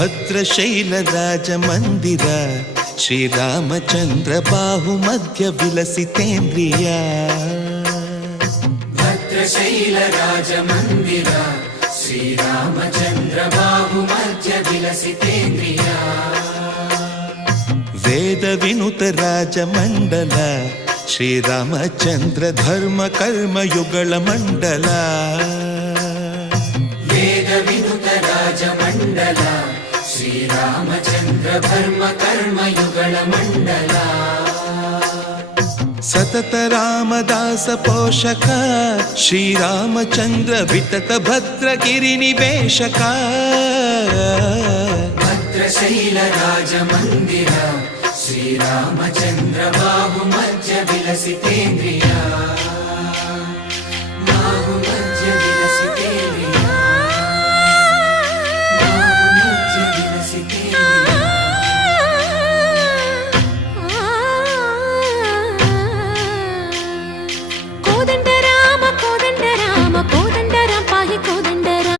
ಭದ್ರಶೈಲ ರಾಜ ಮಂದಿರ ಶ್ರೀರಾಮಚಂದ್ರ ಬಾಹು ಮಧ್ಯ ವಿಲಸಿತೇಂದ್ರಿಯ ಭದ್ರಶೈಲ ರಾಜ ಮಂದಿರ ಶ್ರೀರಾಮಚಂದ್ರ ಬಾಹು ಮಧ್ಯ ವಿಲಸಿತೇಂದ್ರಿಯ ವೇದ ವಿನುತ ರಾಜ ಮಂಡಲ ಶ್ರೀರಾಮಚಂದ್ರ ಧರ್ಮ ಕರ್ಮ ಯುಗಳ ಮಂಡಲ ವೇದ ವಿನುತ ರಾಜ ಮಂಡಲ ಶ್ರೀರಾಮಚಂದ್ರ ಧರ್ಮ ಕರ್ಮ ಯುಗಳ ಮಂಡಲ ಸತತ ರಾಮದಾಸ ಪೋಷಕ ಶ್ರೀರಾಮಚಂದ್ರ ವಿತತ ಭದ್ರಗಿರಿ ನಿವೇಶಕ ಭದ್ರಶೈಲ ರಾಜ ಮಂದಿರ ಶ್ರೀರಾಮಚಂದ್ರ ಬಾಹು ಮಧ್ಯ ವಿಲಸಿತೇಂದ್ರಿಯ